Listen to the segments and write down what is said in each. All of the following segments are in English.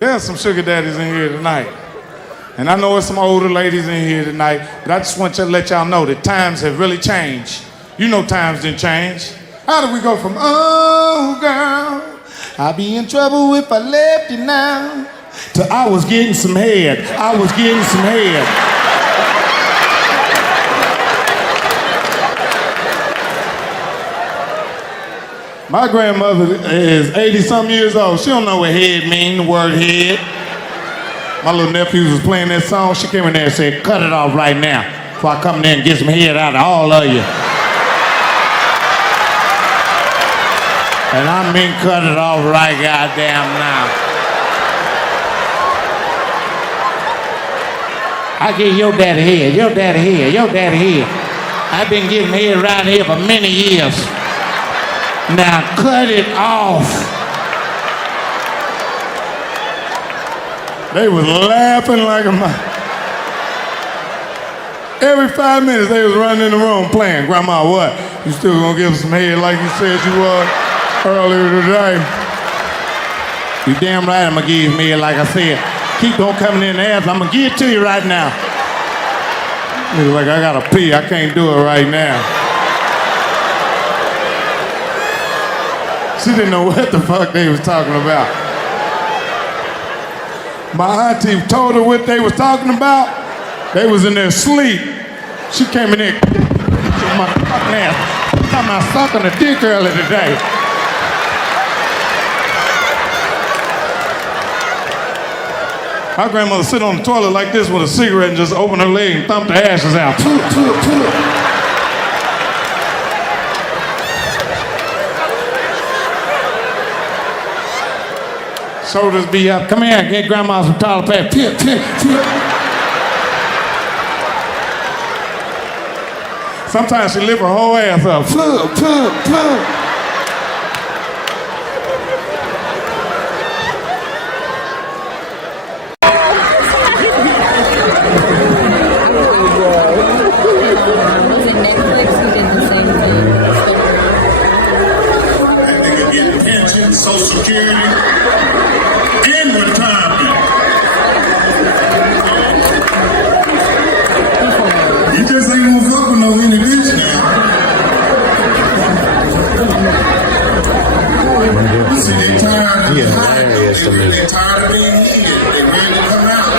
There's some sugar daddies in here tonight. And I know there's some older ladies in here tonight, but I just want to let y'all know that times have really changed. You know times didn't change. How did we go from, oh girl, I'll be in trouble if I left you now, to I was getting some head, I was getting some head. My grandmother is 80-something years old. She don't know what head mean, the word head. My little nephews was playing that song. She came in there and said, cut it off right now before I come in there and get some head out of all of you. And I mean cut it off right goddamn now. I give your daddy head, your daddy head, your daddy head. I've been getting head around here for many years. Now cut it off. They was laughing like a man. Every 5 minutes they was running in the room playing. Grandma, what? You still gonna give some head like you said you was earlier today? You damn right I'm gonna give you some head like I said. Keep on coming in the ass. I'm gonna give it to you right now. Nigga like I gotta pee. I can't do it right now. She didn't know what the fuck they was talking about. My auntie told her what they was talking about. They was in their sleep. She came in there, my fucking ass, talking about sucking a dick earlier today. My grandmother sit on the toilet like this with a cigarette and just open her leg and thump the ashes out. Shoulders be up. Come here, get grandma some toilet paper. Sometimes she lift her whole ass up. Was it Netflix who did the same thing? That nigga get pension, Social Security. And retirement. You just ain't gonna fuck with no any bitch now. You see, they tired of they tired of being here. They ready to come out.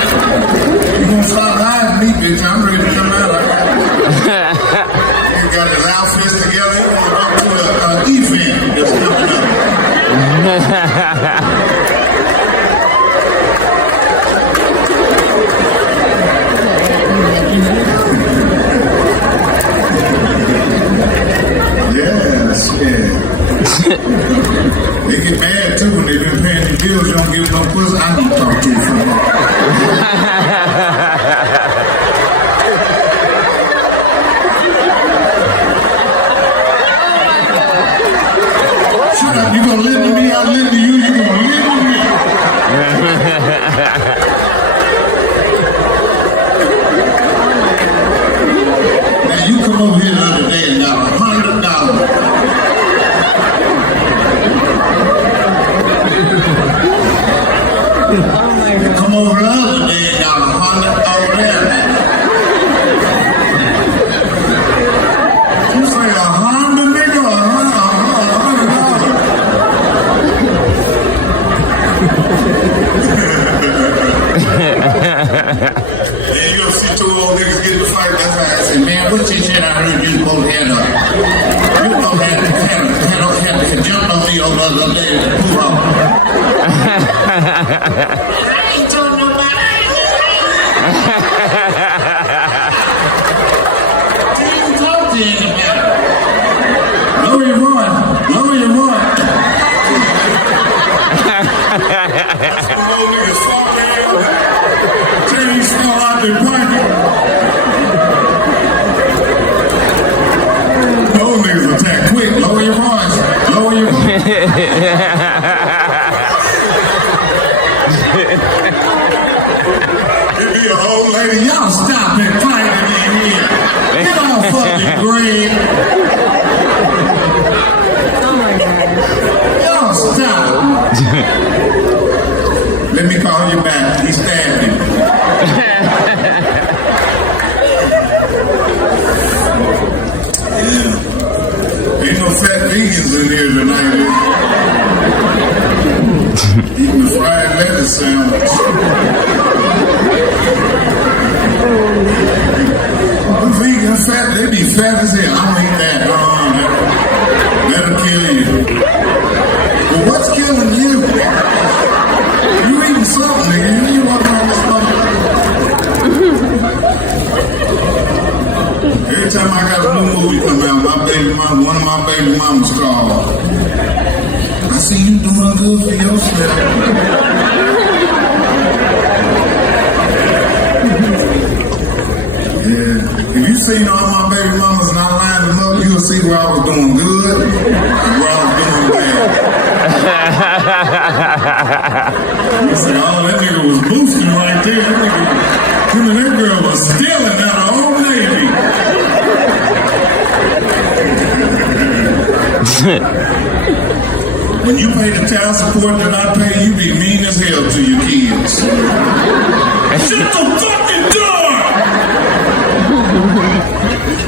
You gonna stop hiding me, bitch. I'm ready to come out. He got his outfits together. He wanna go to an event that's coming up. They get mad too when they've been paying the bills. You don't give no pussy. I don't talk to you for more. Shut up. You gonna listen to me? I'll listen to you. You gonna listen to me? Now you come over here the other day and got $100. Come over the other day and got $100 over there. You say $100, nigga, Then you'll see two old niggas get in the fight. That's why I say, man, what's this shit I heard you both had up? You both had jumped on me over the other day and poo I ain't told nobody. Didn't talk to anybody. Lower your voice. Lower your voice. That's the old niggas fucking. Till you smell out their pocket. Those niggas attack quick. Lower your voice. Lower your voice. It be a old lady. Y'all stop it fighting in here. Get off fucking green. Oh my God. Y'all stop. Let me call on your back. He stabbed him. Yeah. Ain't no fat vegans in here tonight. Eating the fried lettuce sandwich. Vegan fat, they be fat as hell. I don't eat that. That'll kill you. But what's killing you? You eating something, nigga. You ain't walking around this motherfucker. Every time I got a new movie come out, my baby mama, one of my baby mamas called. I see you doing good for yourself. Yeah. If you seen all my baby mamas and I lined them up, you'll see where I was doing good and where I was doing bad. You say, oh, that nigga was boosting right there. Him and that girl was stealing out of Old Navy. When you pay the child support that I pay, you be mean as hell to your kids. Shut the fucking door!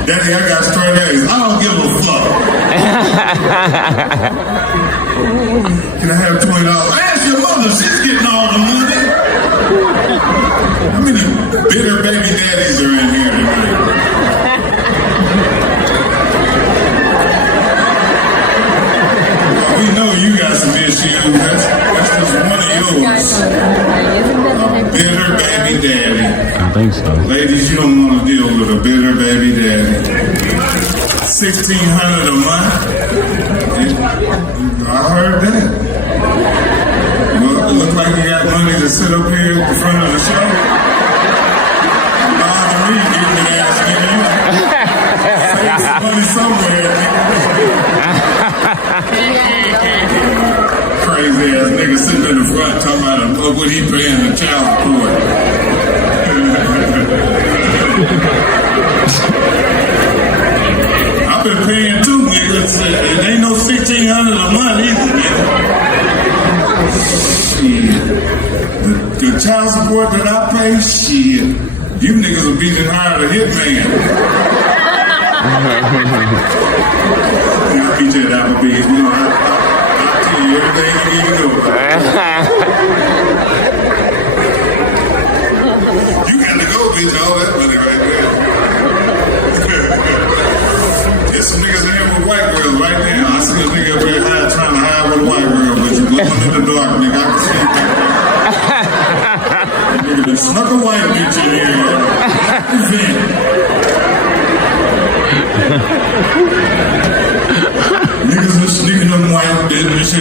Daddy, I got straight A's. I don't give a fuck. Can I have $20? Ask your mother, she's getting all the money. How many bitter baby daddies are in here tonight? We know you got some issues. That's just one of yours. A bitter baby daddy. I think so. Ladies, you don't want to deal with a bitter baby daddy. $1,600 a month. I heard that. Well, it looks like you got money to sit up here at the front of the show. Bother me getting that ass nigga. Save some money somewhere. Crazy ass nigga sitting in the front talking about what he paying the child support. I've been paying too, niggas. It ain't no $1,600 a month either, nigga. Shit. The child support that I pay, shit. You niggas will be the hired a hitman. I'll beat you at Applebee's. You know, I'll tell you everything you need to know. You got to go, bitch. All that money right there. There's some niggas in here with white girls right now. I see a nigga up there trying to hide with a white girl, but you glowing in the dark, nigga. I can see you. Nigga done snuck a white bitch in here. Niggas are sneaking them white bitches.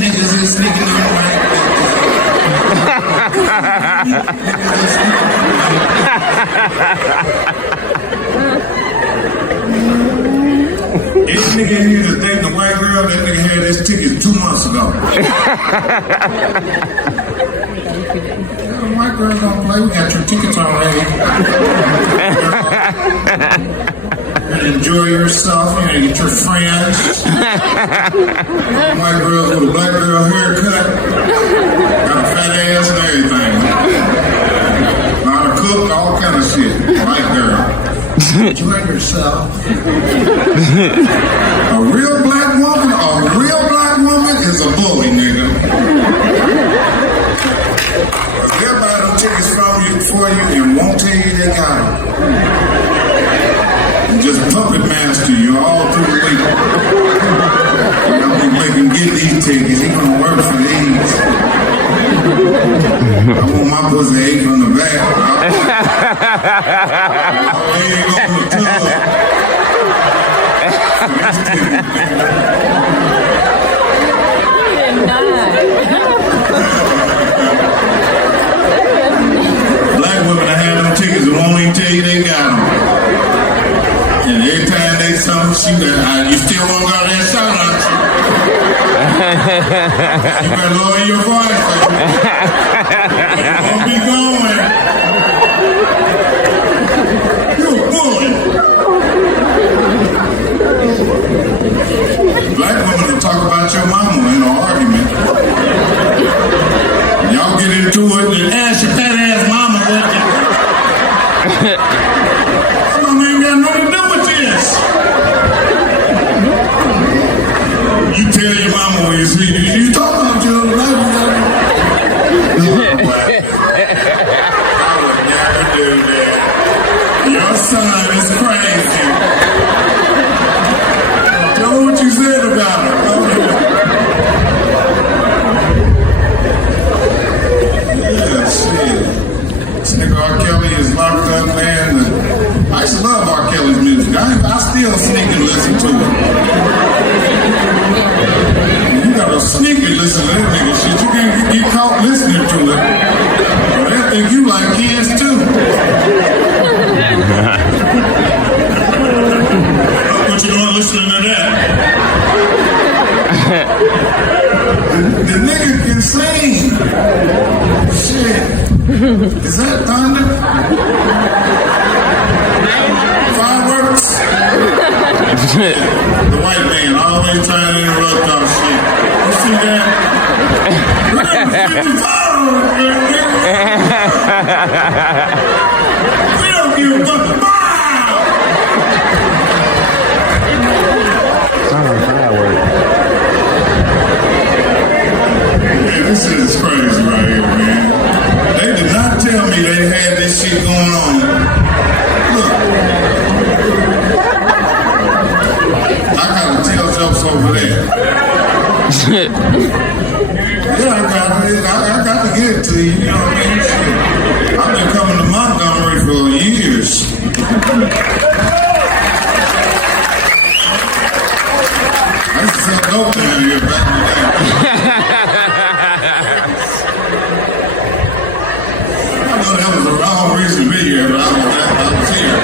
Niggas are sneaking them white This nigga in here that's dating a white girl, that nigga had his ticket 2 months ago. White girls don't play, we got your tickets already. Enjoy yourself, you know, get your friends. White girls with a black girl haircut, got a fat ass and everything. Not a cook, all kind of shit. White girl. Enjoy yourself. A real black woman is a bully, nigga. They'll buy them tickets from you for you and won't tell you they got them. Just puppet master you all through the week. I'm gonna make him get these tickets. He gonna work for these. I want my pussy ate from the back. He ain't gonna look tough. Black women that have them tickets and won't even tell you they got them. And every time they something shoot at you still won't got that shot out you. You better lower your voice. You won't be going. You a bully. Black women will talk about your mama in an argument. get into it and ask your fat ass mama what mama ain't got nothing to do with this. You tell your mama when you see you talk about your life. I would never do that. Your son is crazy. Tell me what you said about it. Yeah, shit. This nigga R. Kelly is locked up, man. I used to love R. Kelly's music. I still sneak and listen to it. You gotta sneak and listen to that nigga shit. You can't get caught listening to it. But they think you like kids too. What you doing listening to that? The nigga can sing. Shit. Is that thunder? Fireworks? The white man always trying to interrupt our shit. You see that? We don't give a fuck. Man, this shit is crazy right here, man. They did not tell me they had this shit going on. Look. I gotta tell jokes over there. Yeah, I got to get it to you, you know what I mean? Shit. I've been coming to Montgomery for years. I used to sell dope down here back in the day. I know that was the wrong reason to be here, but I was here.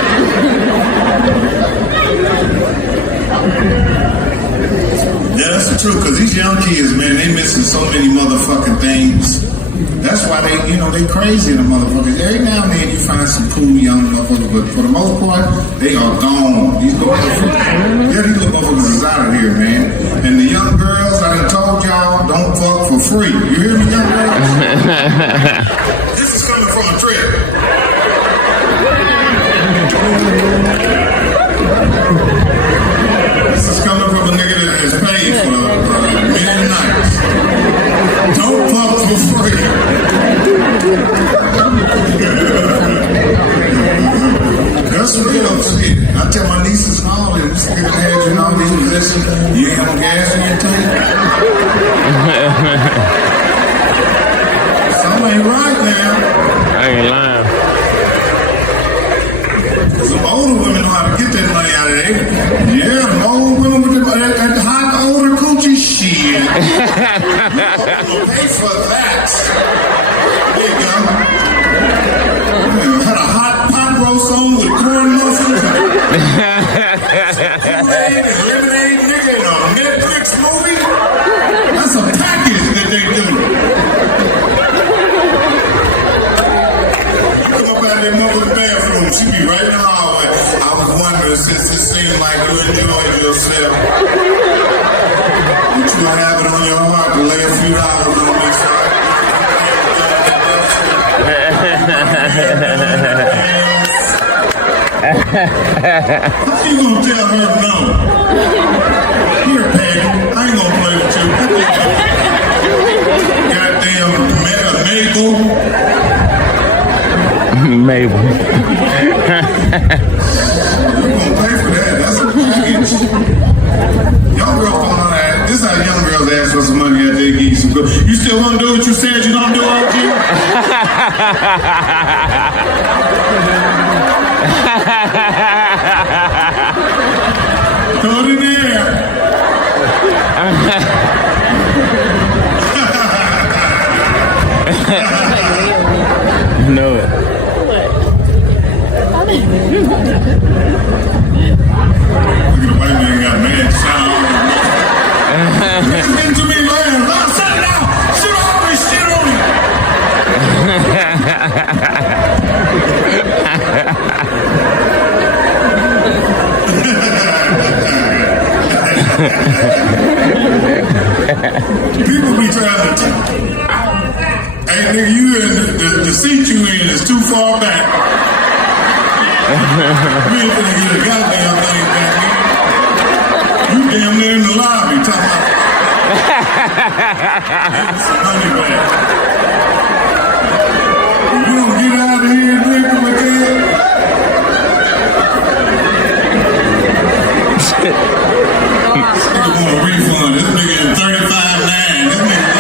Yeah, that's the truth, because these young kids, man, they missing so many motherfucking things. That's why they, they crazy, the motherfuckers. Every now and then you find some cool young motherfuckers, but for the most part, they are gone. These little motherfuckers is out of here, man. And the young girls, I done told y'all, don't fuck for free. You hear me, young girls? This is coming from a trip. This is coming from a nigga that has paid for many nights. Don't fuck for free. That's real shit. I tell my nieces and all that, this nigga had you in all these positions, you ain't got no gas in your tank. Something ain't right now. I ain't lying. Some older women know how to get that money out of there. Yeah, the old women with that hot older coochie shit. You don't pay for that. There you go. Had a hot pot roast on with corn muffins. Kool-Aid and lemonade, nigga, in a Netflix movie. That's a package that they do. You come up out of that mother's bathroom, she be right in the hallway. I was wondering, since it seemed like you enjoyed yourself, that you have it on your heart to lay a few dollars on me, so how you gonna tell her no? Here, Peggy, I ain't gonna play with you. Goddamn Mabel. Mabel. You gonna pay for that? That's a package. Young girls don't know that. This is how young girls ask for some money after they give you some good. You still wanna do what you said you gonna do, OG? Throw it in there. Know it. Look at the white man got mad sound. Listen to me, man. Shut it down. Shit always shit on me. People be trying to. Hey, nigga, you in the seat you in is too far back. You ain't gonna get a goddamn thing back, nigga. You damn near in the lobby talking about some money back. You don't get out of here drinking with that. Nigga want a refund. This nigga in 35.9. This nigga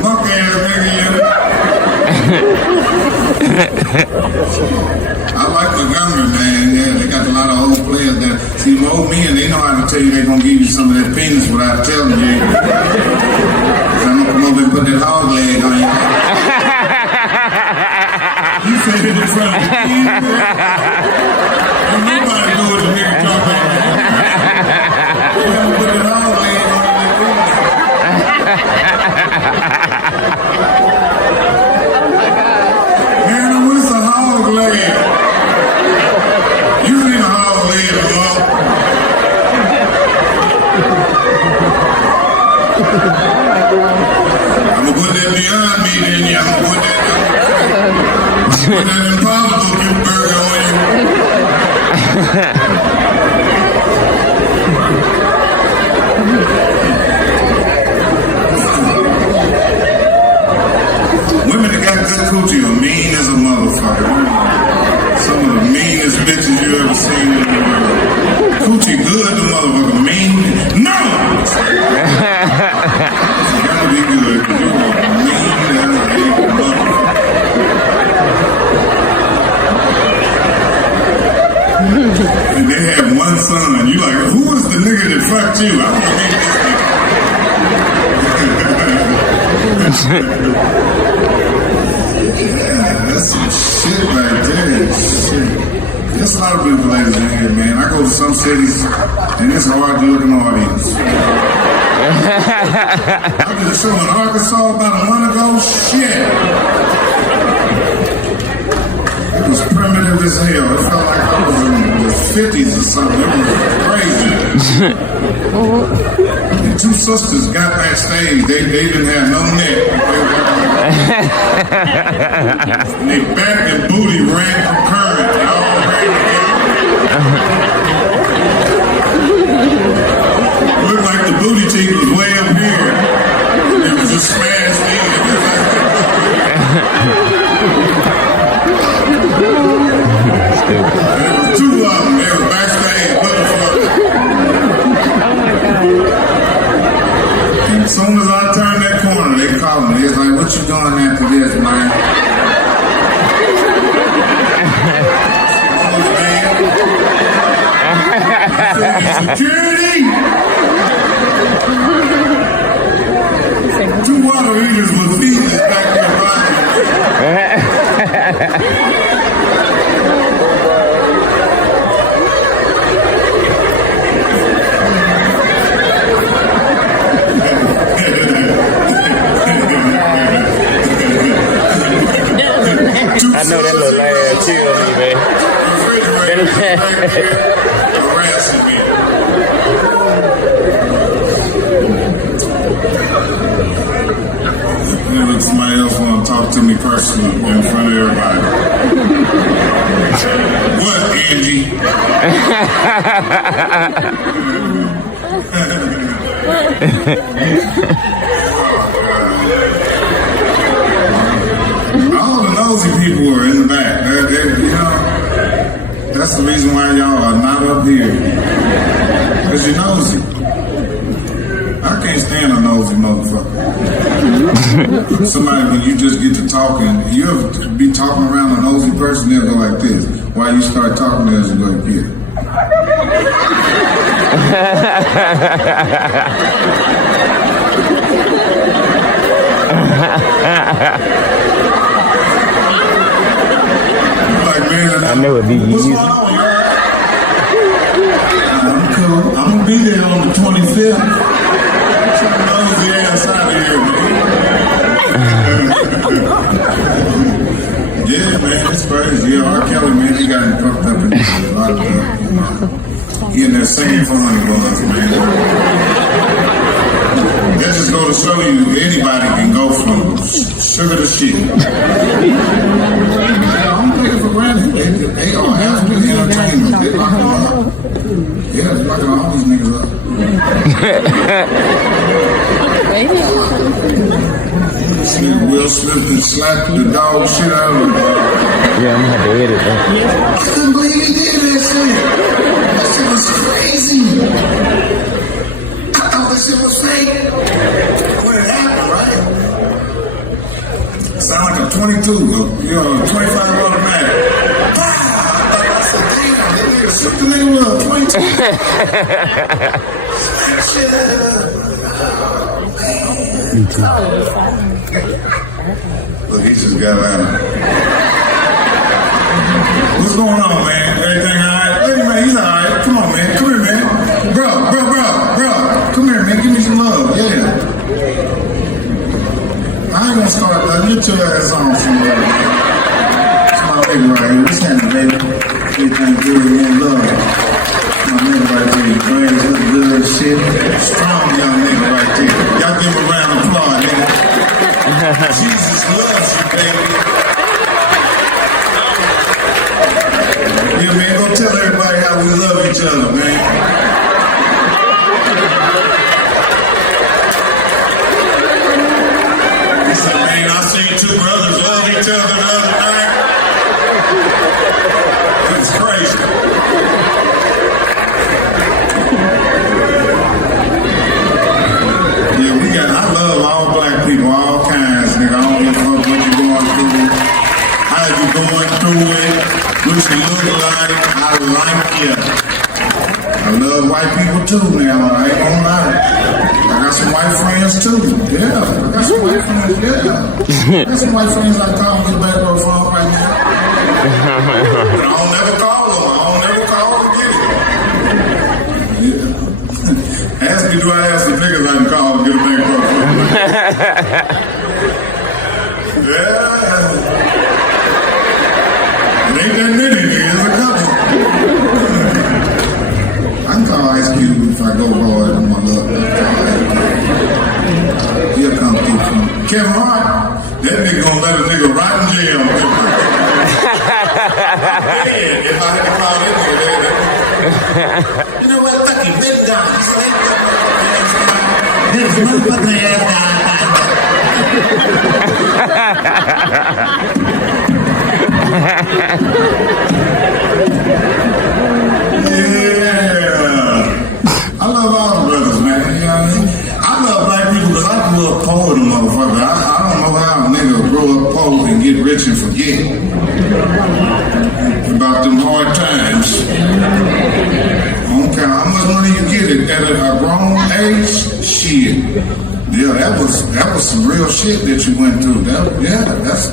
muck ass nigga, you. I like the Montgomery, man. Yeah, they got a lot of old players that see them old men. They know how to tell you they're gonna give you some of that penis without telling you. I'm gonna come over and put that hog leg on you. You said it in front of me. Ain't nobody know what the nigga talking about. I'm gonna put that hog leg on you. Man, what's a hog leg? You seen a hog leg, bro? I'm gonna put that beyond me, then I'm gonna put that impossible burger on you. Women that got good coochie are mean as a motherfucker. Some of the meanest bitches you ever seen in the world. Coochie good, the motherfucker mean. No! It's gotta be good, because you are mean as a motherfucker. And they had one son. You like, who was the nigga that fucked you? I want to meet this nigga. Yeah, that's some shit right there. Shit. There's a lot of beautiful ladies in here, man. I go to some cities, and it's a hard to look an audience. I did a show in Arkansas about a month ago. Shit. It was primitive as hell. It felt like I was in the 50s or something. It was crazy. And two sisters got backstage. They didn't have no neck. And they back and booty ran concurrent. They all ran together. It looked like the booty cheek was way up here. And it was just smashed in. There was two of them. They were backstage looking for it. Oh my God. And as soon as I turned that corner, they called me. They was like, what you doing after this, man? Security! Two water heaters with feet back there rocking. I know that little ass chill me, man. Harassing me. Look, somebody else want to talk to me personally in front of everybody. What, Angie? All the nosy people are in the back. You know, that's the reason why y'all are not up here. Because you're nosy. I can't stand a nosy motherfucker. Somebody, when you just get to talking, you ever be talking around a nosy person, they'll go like this. While you start talking, they'll just go like this. Like, man, I know it be what's easy. going on, y'all? I'm cool. I'm gonna be there on the 25th. Get your nosy ass out of here, man. Yeah, man, it's crazy. Yeah, R. Kelly, man, he got him pumped up and locked up. You know. He in there singing for money, man. sugar the shit. I'm taking for granted. They are after entertainment. They lock them up. Yeah, they locking all these niggas up. Will Smith and slapped the dog shit out of him. Yeah, I'm gonna have to edit that. I couldn't believe he did that shit. That shit was crazy. I thought that shit was fake when it happened, right? Sound like a 22, you know, 25 automatic. Wow! I said, damn, that nigga shoot the nigga with a 22. Look, he just got out of it. What's going on, man? Everything all right? Hey, man, he's all right. Come on, man. Come here, man. Bro. Come here, man. Give me some love. Yeah. I ain't gonna start that. Get your ass on somewhere. It's my baby right here. What's happening, baby? Everything good, man. Love. My nigga right there. Brains look good, shit. Strong young nigga right there. Y'all give him a round of applause, nigga. Jesus loves you, baby. Yeah, man, go tell everybody how we love each other, man. He said, man, I seen two brothers love each other the other night. That's crazy. Yeah, I love all black people, all kinds, nigga. I don't give a fuck what you're going through, how you going through it, what you look like. I like you. I love white people too now, I ain't gonna lie. I got some white friends too. Yeah, I got some white friends, yeah. I got some white friends I call and get back row from right now. But I don't never call them. I don't never call and get it. Yeah. Ask me, do I have some niggas I can call and get a back row from? Yeah. It ain't that many niggas, there's a couple. I can call Ice Cube if I go hard on my luck. He'll come through. Kevin Hart, that nigga gonna let a nigga rot in jail. If I had to call that nigga, you know what? Fuck him, let him down. He's a motherfucking ass yeah. I love all the brothers, man. You know what I mean? I love black people because I grew up poor with them motherfuckers. I don't know how a nigga grow up poor and get rich and forget about them hard times. I don't care how much money you get at a grown age, shit. Yeah, that was some real shit that you went through. That's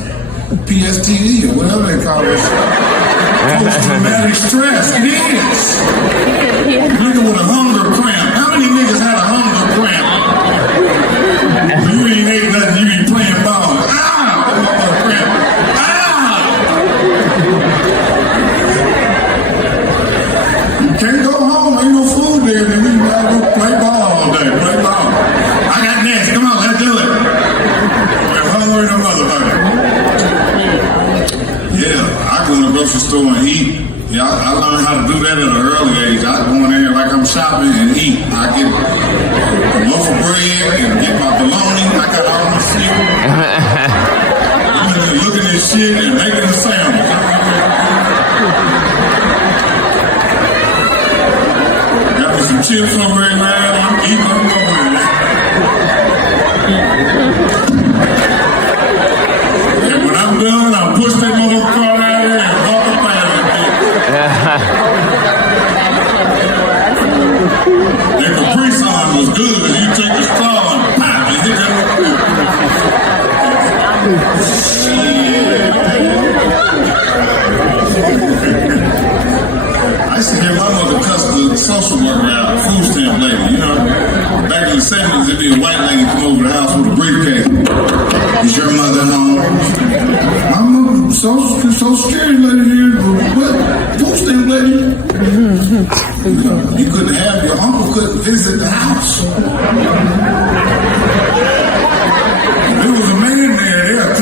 PSTD or whatever they call it. Post-traumatic stress. It is. Nigga with a hunger cramp. How many niggas had a hunger cramp? You ain't ate nothing. You ain't playing ball. Hunger cramp. You can't go home. Ain't no food there. Then we gotta go play ball all day. Play ball. I got next. Come on, let's do it. We're hungry than a motherfucker. Yeah, I go in the grocery store and eat. Yeah, I learned how to do that at an early age. I go in there like I'm shopping and eat. I get a loaf of bread and get my bologna. I got all my shit. I'm looking at shit and making a sandwich. Got me some chips over there, man. I'm eating them over there. And when I'm done, I'll push that motherfucker car out there and walk up out of it. That Capri Sun was good. You take the straw and pop and hit that. I used to hear my mother cuss the social worker out, food stamp lady, you know. Back in the 70s, there'd be a white lady come over the house with a briefcase. Is your mother home? I'm a social security lady here. What? Food stamp lady? You couldn't have, your uncle couldn't visit the house. There was a man there,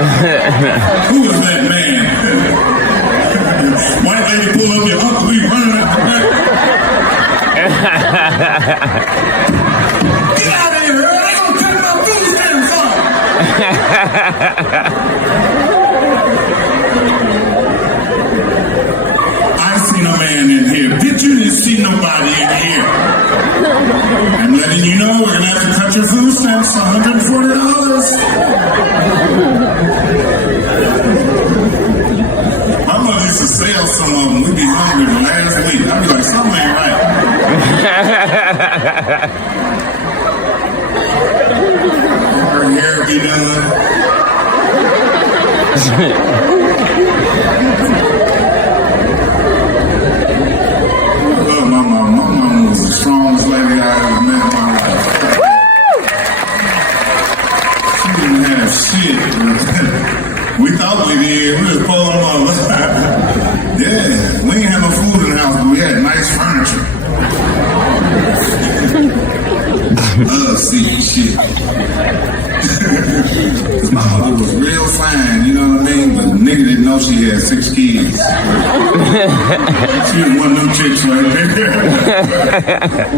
Who is that man? White lady pull up your uncle, he running out the back. Get out of here, they gonna cut my food stamps off. I seen a man in here. Bitch, you didn't see nobody in here. I'm letting you know we're gonna have to cut your food stamps to $140. My mother used to sell some of them. We'd be hungry the last week. I'd be like, something ain't right. Her hair be done. I love my mom. My mom was the strongest lady I ever met in my life. She didn't have shit. We thought we did. We was pulling them up. Yeah, we didn't have no food in the house, but we had nice furniture. Love seeing shit. My mother was real fine, you know what I mean? But the nigga didn't know she had 6 kids. She was one of them chicks right there.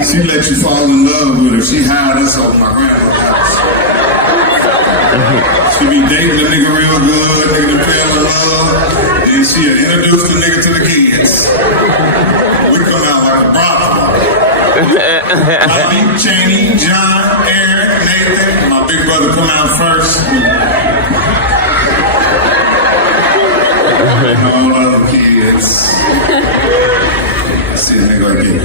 She let you fall in love with her. She hired us over my grandma's house. She be dating the nigga real good, nigga that fell in love. Then she'll introduce the nigga to the kids. We come out like a brothel. Bobby, Cheney, John, Aaron, Nathan. My big brother come out first. And all the other kids. See a nigga like that.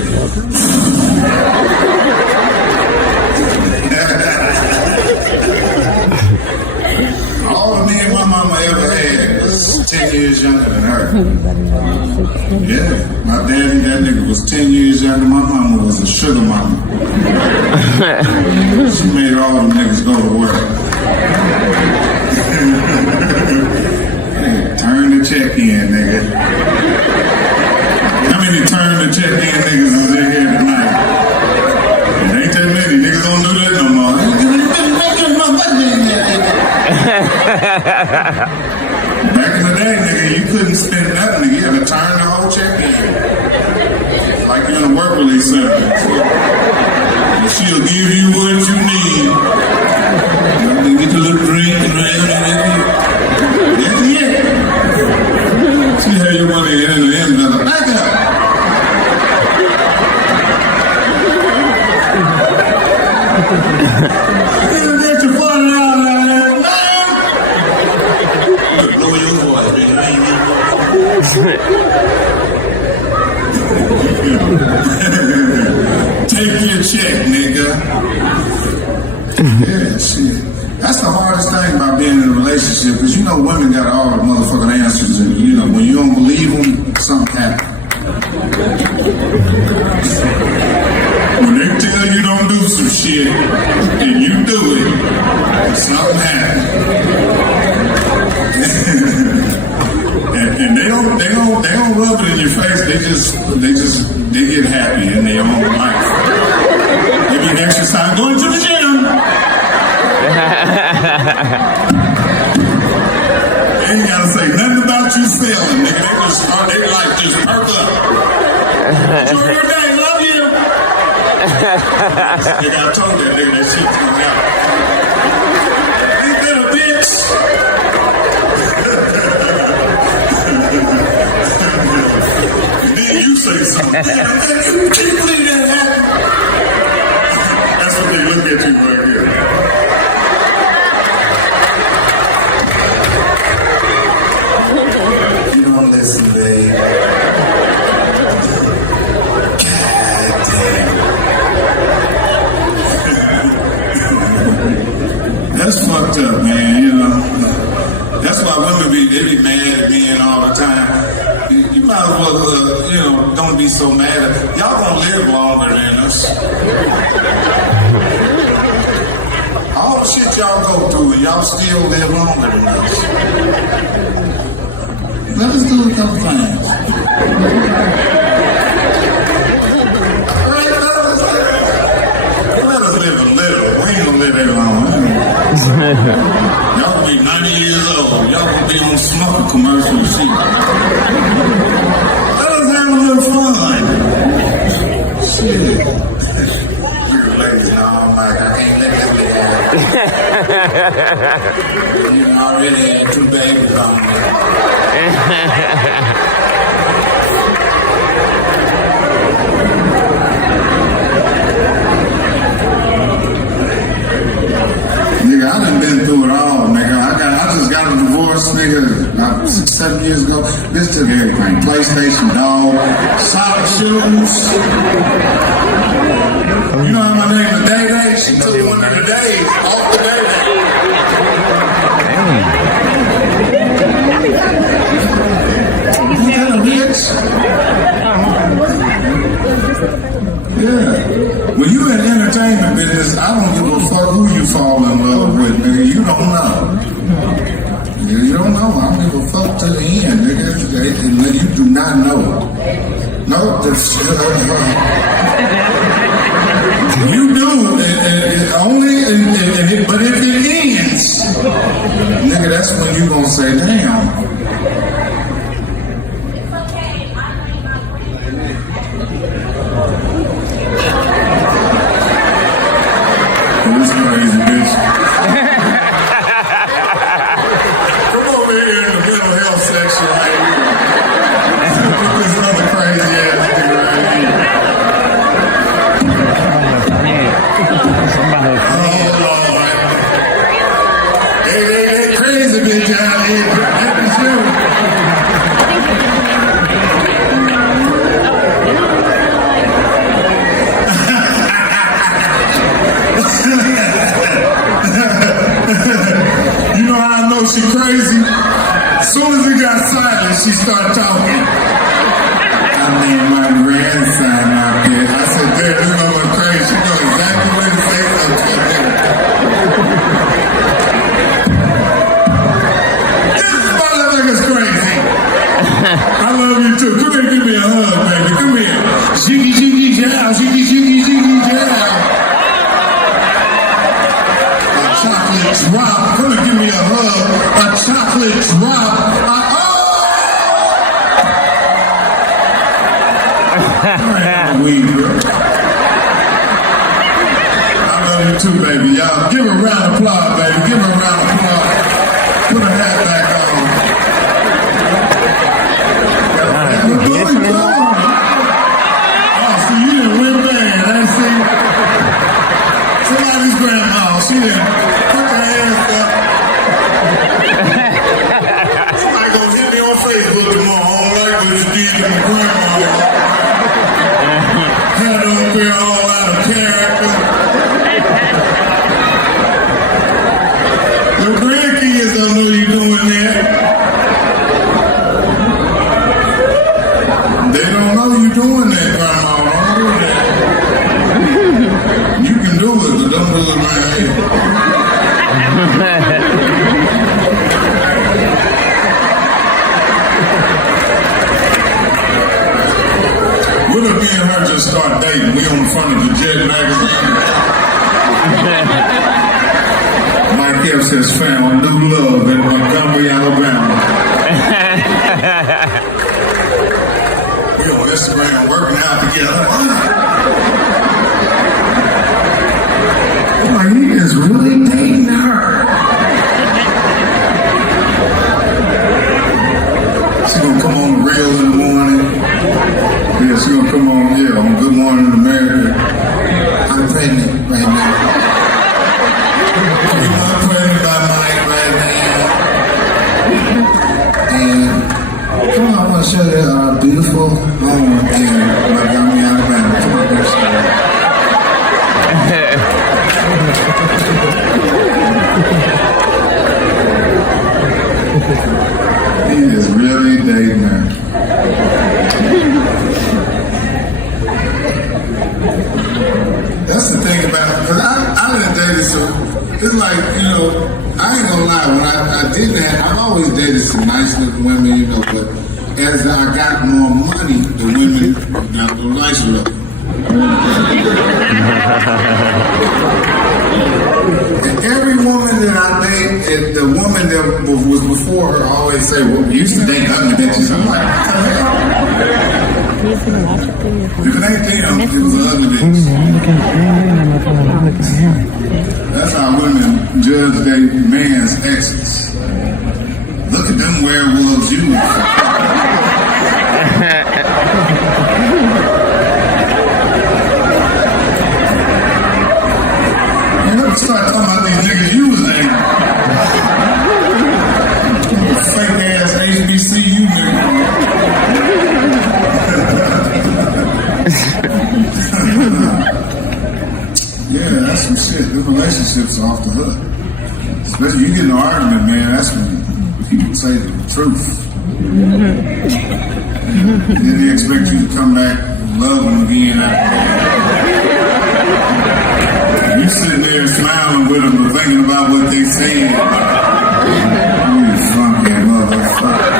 All of me and my mama ever had was 10 years younger than her. Yeah, my daddy, that nigga was 10 years younger. My mama was a sugar mama. She made all the niggas go to work. Hey, turn the check in, nigga. How many turn the check in niggas is in here tonight? It ain't that many. Niggas don't do that no more. Back in the day, nigga, you couldn't spend nothing, nigga. You had to turn the whole check in. Like you're in a work release center. And she'll give you what you need. You get your little drink and that's it. She had your money in the end of the back up. You get your $40 out of there, man. Lower your voice, man. Take your check, nigga. Yeah, shit. That's the hardest thing about being in a relationship, because you know women got all the motherfucking answers, and you know when you don't believe them, something happens. When they tell you don't do some shit, and you do it, something happens. and they don't rub it in your face. They get happy in their own life. They get exercise, going to the gym. They ain't gotta say nothing about you failing, nigga. They just start their life just perk up. Enjoy your day, love you. Nigga, I told that nigga that shit's coming out. Ain't that a bitch? And then you say something. Can you believe that happened? That's what they look at you right here. You don't listen, babe. God damn. That's fucked up, man, you know. That's why women be mad at men all the time. You might as well, don't be so mad at y'all gonna live longer than us. All the shit y'all go through, and y'all still live longer than us. Let us do a couple things. Right, let us live a little. We ain't gonna live that long. Y'all gonna be 90 years old. smoke commercial shit. Let us have a little fun. Shit. Look at ladies, no, I'm like, I can't let this nigga have it. You know, I already had 2 babies on me. Nigga, I done been through it all, nigga. I just got a divorce, nigga, about 6-7 years ago. This took everything. PlayStation, dog, sock shoes. You know how my name is Day Day? She took one of the days off the Day Day. You got a bitch? Yeah. When you in entertainment business, I don't give a fuck who you fall in love with, nigga. You don't know. You don't know. I don't give a fuck to the end, nigga. You do not know. No, you do. But if it ends, nigga, that's when you gonna say, damn. This crazy bitch. Come over here in the mental health section right here. Put this other crazy ass nigga right here. Oh Lord. Hey, that crazy bitch out here. That's you. You know how I know she crazy? As soon as it got silent, she started talking. I named my grandson out there. I said, "Dad, this mother crazy." She knows exactly what to say something. This motherfucker's crazy. I love you too. Come here, give me a hug, baby. Come here. Ziggy, ziggy, jow. Ziggy, ziggy, ziggy, jow. Chocolate drop. Come and give me a hug. A chocolate drop. Weed, girl. I love you too, baby. Y'all give her a round of applause, baby. Give her a round of applause. Put her hat back on. Oh, see, you didn't win bad. I see. Somebody's grandma. She didn't. Somebody gonna hit me on Facebook tomorrow. I don't like what you did to my grandma. Had on there all out of character. Your grandkids don't know you doing that. They don't know you doing that, grandma. Don't do that. You can do it, but don't do it right here. What if me and her just start dating? We on the front of the Jet magazine. Mike Epps has found new love in Montgomery, Alabama. We on Instagram working out together. Oh, he is really dating her. She gonna come on the reel in the morning. Yeah, she gonna come on, on Good Morning America. I'm pregnant right now. I'm pregnant by Mike right now. And come on, I want to show you our beautiful home in Montgomery, Alabama. Come on, let's go. He is really dating her. That's the thing about it, because I done dated some, it's like, I ain't gonna lie, when I did that, I've always dated some nice looking women, but as I got more money, the women got more nice looking. And every woman that I date the woman that was before her always say, well, we used to date ugly bitches. I'm like, what the hell? If it ain't them, it was an ugly bitch. That's how women judge their man's exes. Look at them werewolves you. Start talking about these niggas you was angry. Fake ass HBCU nigga. Yeah, that's some shit. The relationships are off the hook. Especially you get in an argument, man, that's when people say the truth. And then they expect you to come back and love them again after that. You sitting there smiling with them and thinking about what they said. You funky motherfucker.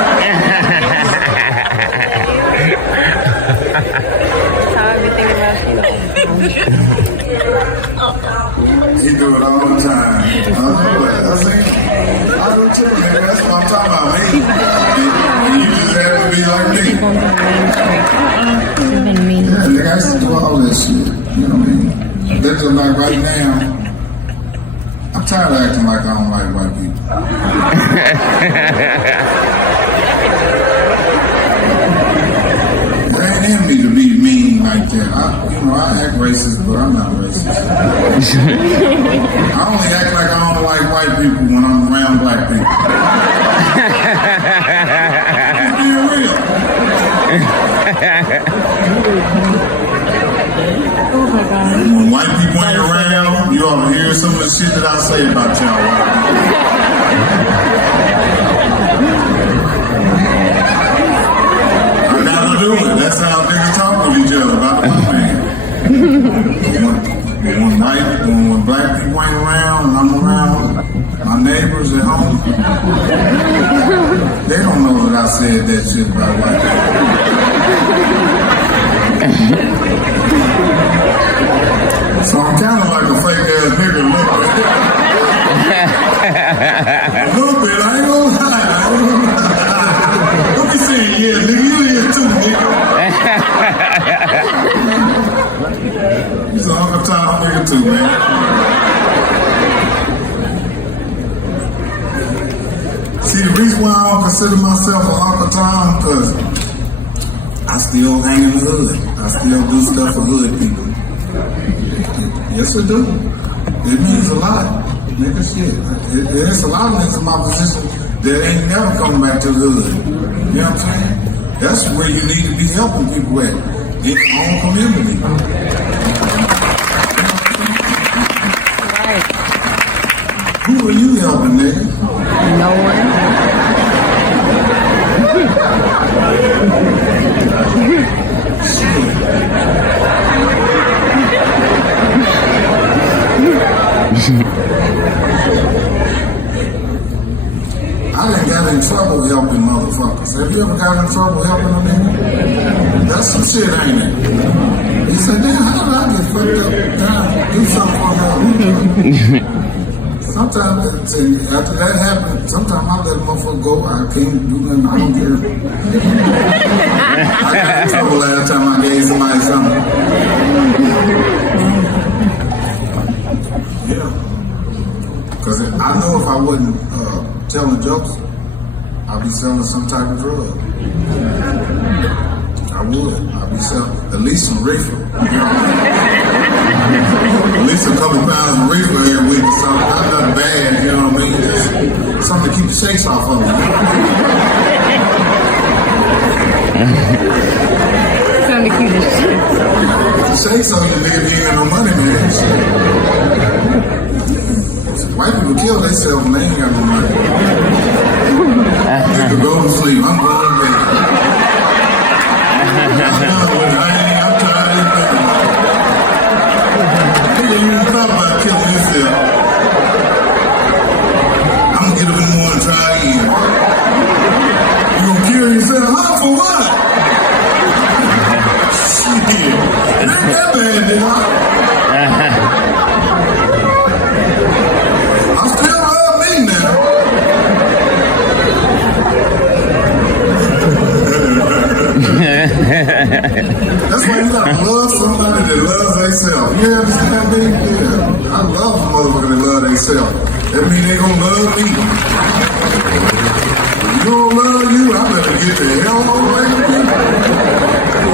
He do it all the time. I don't tell you, man. That's what I'm talking about, man. You just have to be like me. Yeah, nigga, I used to do all that shit. You know what I mean? That's just like right now, I'm tired of acting like I don't like white people. It ain't in me to be mean like that. I act racist, but I'm not racist. I only act like I don't like white people when I'm around black people. I'm being real. Oh my God. When white people ain't around, you ought to hear some of the shit that I say about y'all white people. I gotta do it. That's how niggas talk with each other about the white man. When black people ain't around and I'm around, my neighbors at home, they don't know that I said that shit about white people. So I'm kind of like a fake ass nigga a little bit. I ain't gonna lie. Don't be saying, yeah, nigga, you here too, nigga. So I'm a time nigga too, man. See, the reason why I don't consider myself a Uncle Tom, because I still hang in the hood. I still do stuff for hood people. Yes, it do. It means a lot. Nigga, shit. There's a lot of niggas in my position that ain't never coming back to the hood. You know what I'm saying? That's where you need to be helping people at. In your own community. Right. Who are you helping, nigga? No one. I done got in trouble helping motherfuckers. Have you ever got in trouble helping them, nigga? That's some shit, ain't it? He said, damn, how did I get fucked up? Damn, do something for them. Sometimes, after that happened, sometimes I let a motherfucker go. I can't do nothing. I don't care. I got in trouble last time I gave somebody something. Yeah. Because I know if I wasn't telling jokes, I'd be selling some type of drug. I would. I'd be selling at least some reefer. You know? At least a couple pounds of reefer every week. Something not nothing bad, you know what I mean? Just something to keep the shakes off of me. Something to keep the shakes. The shakes on you, nigga, you ain't got no money, man. White people kill themselves when they ain't got no money. Nigga, go to sleep. I'm going to bed. I'm tired of this thing. Nigga, you didn't talk about killing yourself. I'm going to get up in the morning and try again. You going to kill yourself? Huh? For what? Shit. It ain't that bad, nigga. I still love me now. that love themselves. You understand me? Yeah. I love motherfuckers that love themselves. That means they gonna love me. If you don't love you, I better get the hell away from you.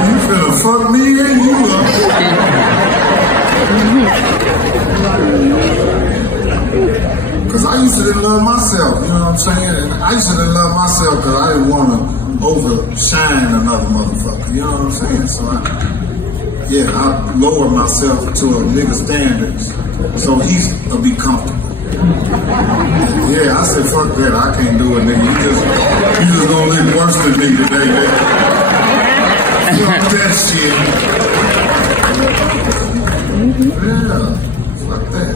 You finna fuck me and you up. Cause I used to didn't love myself, you know what I'm saying? And I used to didn't love myself because I didn't want to overshine another motherfucker, you know what I'm saying? So I lower myself to a nigga standards so he's gonna be comfortable. Yeah, I said fuck that, I can't do it, nigga. You just gonna live worse than me today, man. Fuck that shit. Yeah, fuck that.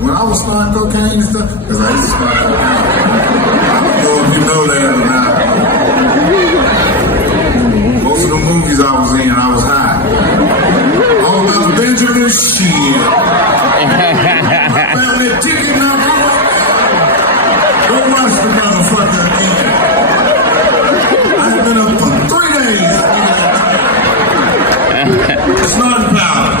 When I was snorting cocaine and stuff, because I used to snort cocaine. I don't know if you know that or not. Most of the movies I was in, I was high. All about Benjamin shit. I found that ticket now. Go watch the motherfucker again. I have been up for 3 days. Snorting powder.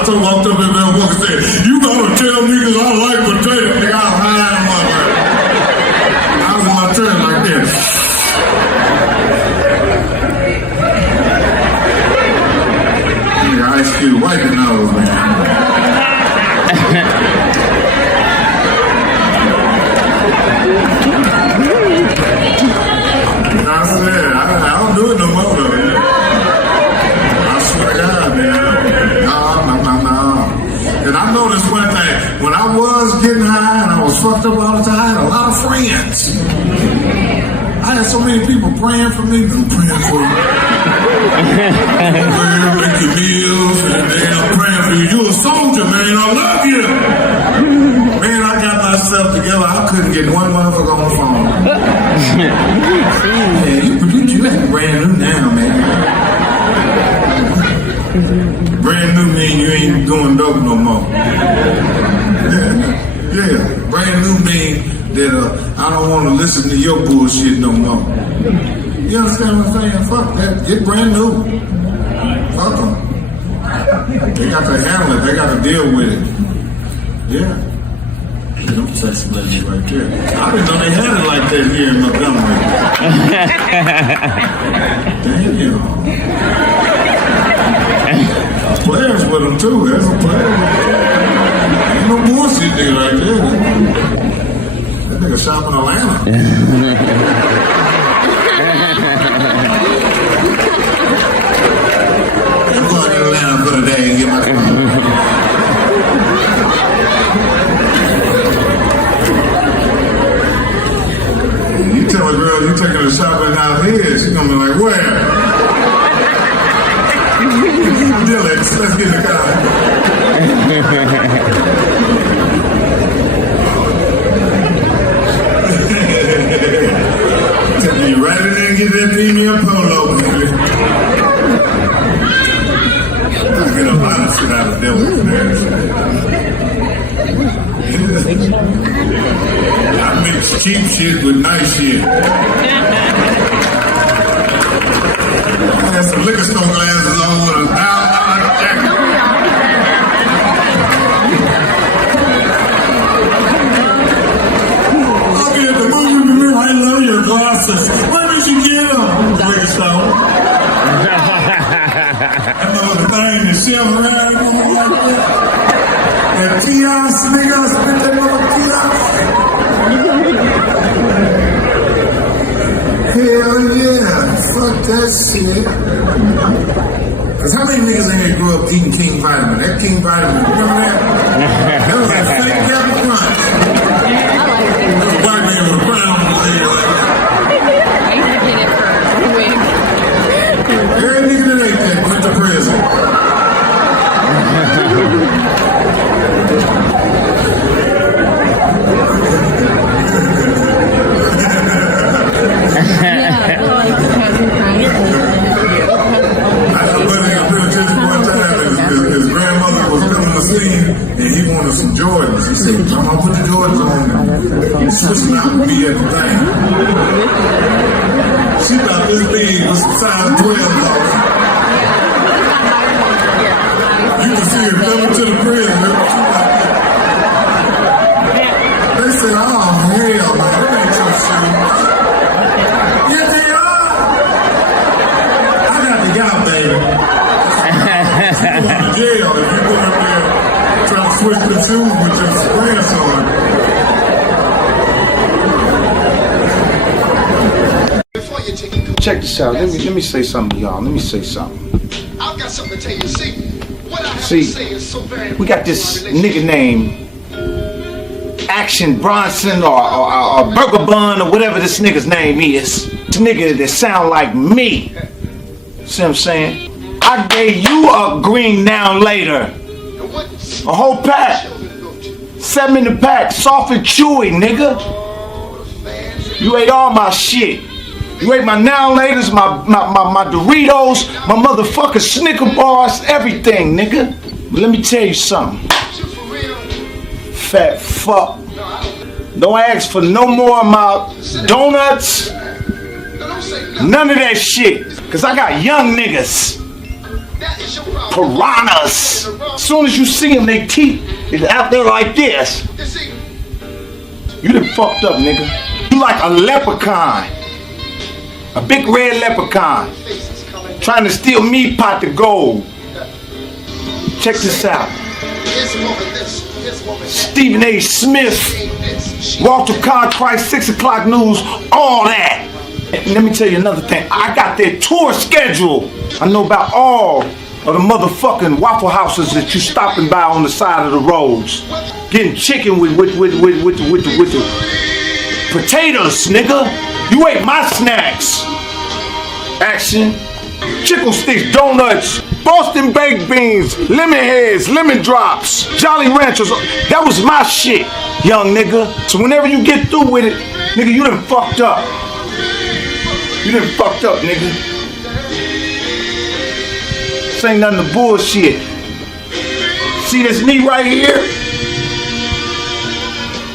I walked up in there and said, you gotta tell me because I like potatoes. Nigga, I was high in my way. I was in my turn like this. Nigga, Ice Cube, wipe your nose, man. I said, I don't do it no more, though. I swear to God, man. And I noticed one thing, when I was getting high and I was fucked up all the time, I had a lot of friends. I had so many people praying for me, praying for me. Praying, make your meals, and then I'm praying for you. You a soldier, man, I love you. Man, I got myself together, I couldn't get one motherfucker on the phone. Man, you brand new now, man. Brand new mean you ain't doing dope no more. Yeah. Brand new mean that I don't want to listen to your bullshit no more. You understand what I'm saying? Fuck that. Get brand new. Fuck them. They got to handle it. They got to deal with it. Yeah. Them sex ladies right there. I didn't know they had it like that here in Montgomery. Damn. Players with them too. There's a player. Ain't no bullshit nigga right there. That nigga shop in Atlanta. I'm going to Atlanta for the day and get my car. You tell a girl you taking her shopping out here, she's gonna be like, where? Dylan, let's get in the car. Take me right in there and get that premium polo, baby. I get a lot of shit out of Dylan. I mix cheap shit with nice shit. I had some liquor store glasses on with a $1,000 jacket. I'll be at the movie with me. I love your glasses. Where did you get them? Liquor store. I know the thing is shell around like that. That T.I. nigga, I spent that mother T.I. Hell yeah, fuck that shit. Cause how many niggas in here grew up eating King Vitamin? That King Vitamin, remember that? That was that fake Captain Crunch. There was a white man with a crown on his head like that. I used to get it for a wig. Every nigga that ate that went to prison. His grandmother was coming to see him, and he wanted some Jordans. He said, I'm gonna put the Jordans on. Switching out with me at the thing. She thought this thing was size 12 though. You can see it coming to the prison. They said, oh, hell, man, that ain't your shoes. Yeah, they are. I got the guy, baby. You going to jail if you go up there trying to switch the shoes with your grandson. Check this out. Let me say something to y'all. Let me say something. I've got something to tell you. See, what I have to say is so very We got this nigga named Action Bronson or Burger Bun or whatever this nigga's name is. This nigga that sound like me. See what I'm saying? I gave you a green now later. A whole pack. 7 in the pack. Soft and chewy, nigga. You ate all my shit. You ate my now laters, my Doritos, my motherfucking Snicker bars, everything, nigga. But let me tell you something. Fat fuck. Don't ask for no more of my donuts. None of that shit. Cause I got young niggas. Piranhas. As soon as you see them, they teeth is out there like this. You done fucked up, nigga. You like a leprechaun. A big red leprechaun trying to steal me pot to gold. Check this out. Stephen A. Smith, Walter Cronkite, 6 o'clock news, all that. And let me tell you another thing. I got their tour schedule. I know about all of the motherfucking Waffle Houses that you stopping by on the side of the roads. Getting chicken with the potatoes, nigga. You ate my snacks. Action. Chicken sticks, donuts, Boston baked beans, lemon heads, lemon drops, Jolly Ranchers. That was my shit, young nigga. So whenever you get through with it, nigga, you done fucked up. You done fucked up, nigga. This ain't nothing but bullshit. See this knee right here?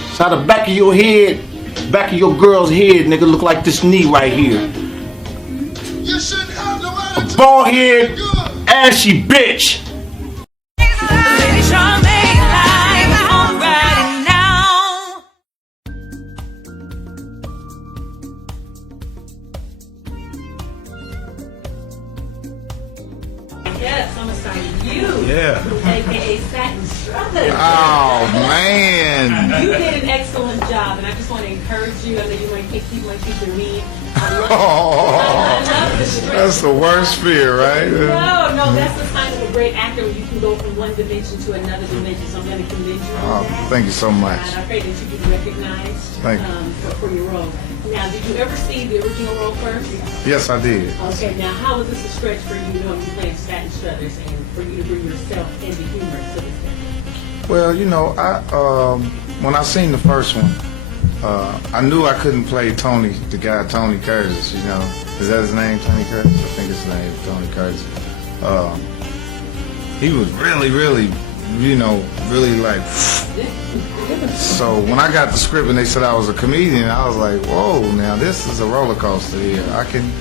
It's how the back of your head, back of your girl's head, nigga, look like this knee right here. A bald head, ashy bitch. Yes, I'm excited. You, Yeah. aka Satin Struthers. Oh, man. You did an excellent job, and I just want to encourage you. I know you might think you're mean. I love the strength. That's the worst fear, right? No, that's the sign of a great actor when you can go from one dimension to another dimension. So I'm going to commend you on that. Thank you so much. And I pray that you get recognized Thank you. for your role. Now, did you ever see the original role first? Yes, I did. Okay, now how was this a stretch for you, knowing you playing Satin Struthers, and for you to bring yourself and the humor to this thing? Well, you know, when I seen the first one, I knew I couldn't play Tony, the guy Tony Curtis, you know. Is that his name, Tony Curtis? I think his name is Tony Curtis. He was really, you know, really like... So when I got the script and they said I was a comedian, I was like, whoa, now this is a roller coaster here. I can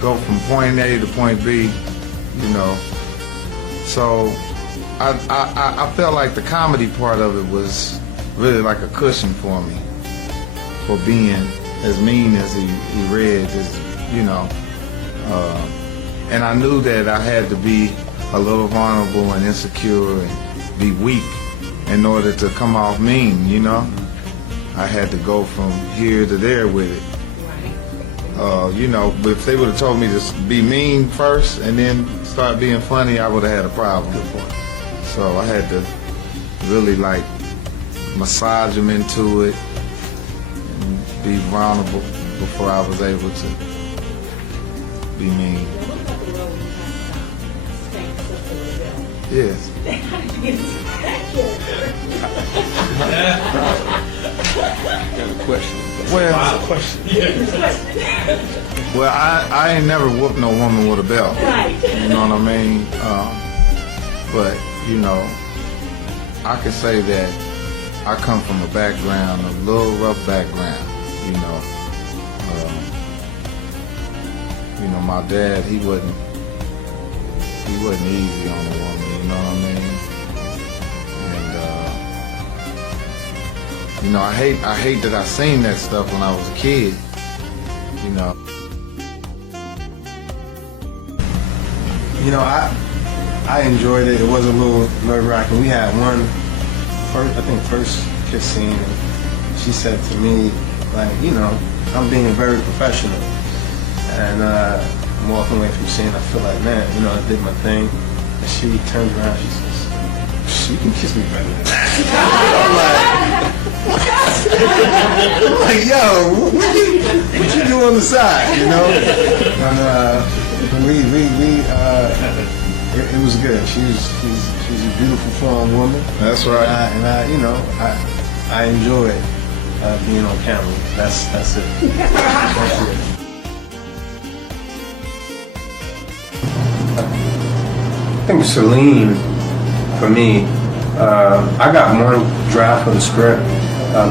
go from point A to point B, you know. So I felt like the comedy part of it was really like a cushion for me, for being as mean as he read, as, you know. And I knew that I had to be a little vulnerable and insecure and be weak in order to come off mean, you know. I had to go from here to there with it. You know, if they would have told me to be mean first and then start being funny, I would have had a problem. So I had to really like massage them into it and be vulnerable before I was able to be mean. Yes. How did you get into that Well, I ain't never whooped no woman with a belt. Right. You know what I mean? But, you know, I can say that I come from a background, a little rough background, you know. my dad, he wasn't easy on a woman, you know what I mean? And I hate that I seen that stuff when I was a kid, I enjoyed it. It was a little nerve-wracking. We had first kiss scene, and she said to me, like, I'm being very professional. And I'm walking away from scene, I feel like, man, I did my thing. And she turns around, she says, you can kiss me better than that. I'm like, yo, what you do on the side, And it was good. She's a beautiful, strong woman. That's right. And I enjoyed being on camera. That's it. That's it. I think Celine, for me, I got one draft of the script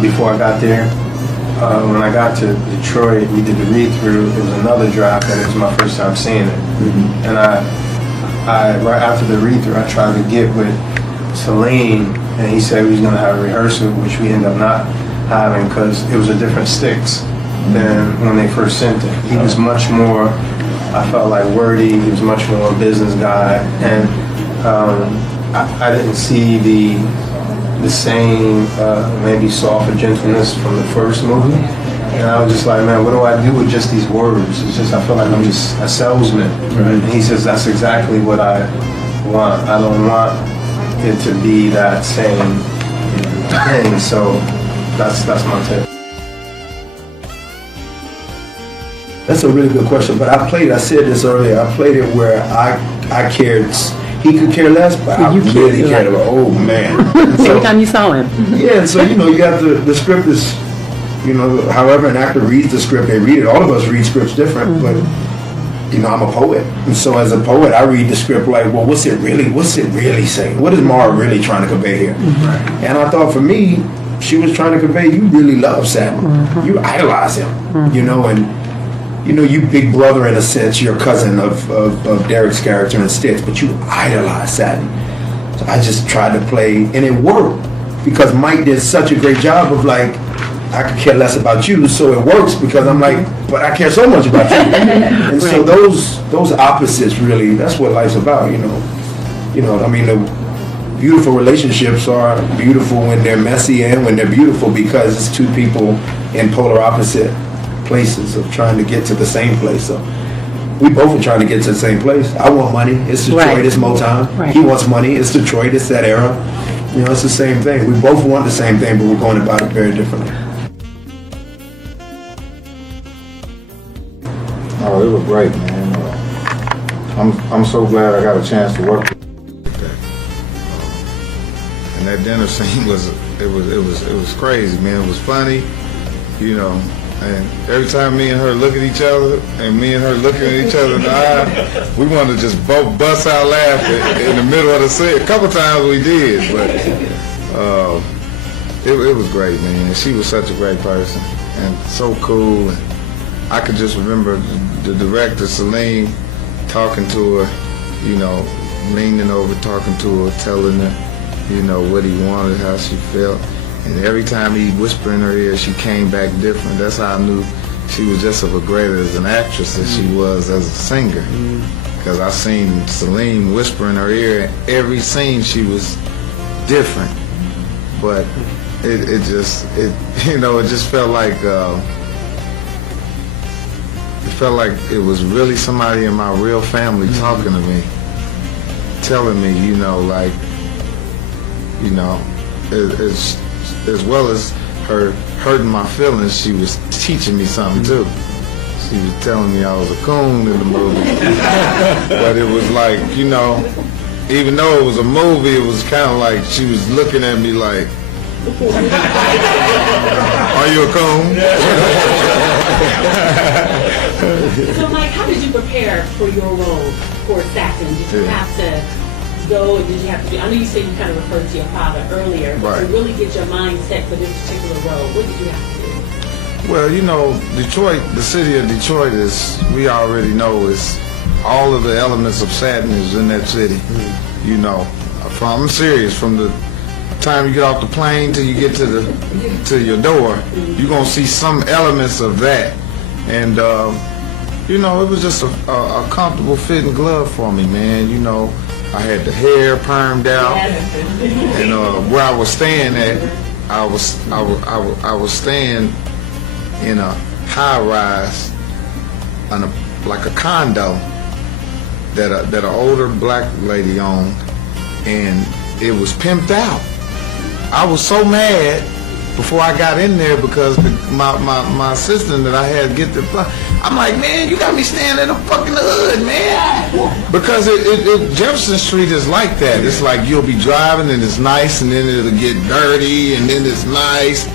before I got there. When I got to Detroit, we did the read-through. It was another draft, and it was my first time seeing it. Mm-hmm. And I right after the read-through, I tried to get with Celine, and he said he was going to have a rehearsal, which we ended up not having because it was a different sticks than when they first sent it. He was much more, I felt like, wordy. He was much more a business guy, and I didn't see the same maybe softer gentleness from the first movie. And I was just like, man, what do I do with just these words? It's just, I feel like I'm just a salesman. Right. And he says, that's exactly what I want. I don't want it to be that same thing. So that's my tip. That's a really good question, but I said this earlier, I played it where I cared, he could care less, but I really cared about, oh man. Every time you saw him. Yeah, and so, you got the script is, however an actor reads the script, they read it. All of us read scripts different, but, I'm a poet. And so as a poet, I read the script like, well, what's it really saying? What is Mara really trying to convey here? Mm-hmm. And I thought for me, she was trying to convey, you really love Satin. Mm-hmm. You idolize him, and you big brother in a sense, you're a cousin of Derek's character in Stitch, but you idolize Satin. So I just tried to play, and it worked because Mike did such a great job of like, I could care less about you, so it works because I'm like, but I care so much about you. And so those opposites really, that's what life's about, the beautiful relationships are beautiful when they're messy and when they're beautiful because it's two people in polar opposite places of trying to get to the same place. So we both are trying to get to the same place. I want money. It's Detroit. It's Motown. Right. He wants money. It's Detroit. It's that era. It's the same thing. We both want the same thing, but we're going about it very differently. Oh, it was great, man. I'm so glad I got a chance to work with that. And that dinner scene was crazy, man. It was funny, And every time me and her look at each other, and me and her looking at each other in the eye, we wanted to just both bust out laughing in the middle of the scene. A couple times we did, but it was great, man. She was such a great person and so cool. And I could just remember the director, Celine, talking to her, leaning over, talking to her, telling her, what he wanted, how she felt. And every time he'd whisper in her ear, she came back different. That's how I knew she was just as great as an actress as she was as a singer. Because I seen Celine whisper in her ear, and every scene she was different. But it just felt like it was really somebody in my real family talking to me, telling me, as well as her hurting my feelings, she was teaching me something too. She was telling me I was a coon in the movie. But it was like, even though it was a movie, it was kind of like she was looking at me like, are you a coon? So Mike, how did you prepare for your role for Satin? Did you have to go, and did you have to I know you said you kind of referred to your father earlier, but to really get your mind set for this particular role, what did you have to do? Well, you know, Detroit, the city of Detroit is, we already know, is all of the elements of sadness in that city. You know, I'm serious. From the time you get off the plane till you get to your door, you're gonna see some elements of that. And you know, it was just a comfortable fitting glove for me, man. You know, I had the hair permed out, and where I was staying at, I was staying in a high rise, like a condo that an older black lady owned, and it was pimped out. I was so mad before I got in there because my assistant that I had get the, I'm like, man, you got me staying in the fucking hood, man. Because Jefferson Street is like that. It's like you'll be driving and it's nice, and then it'll get dirty, and then it's nice.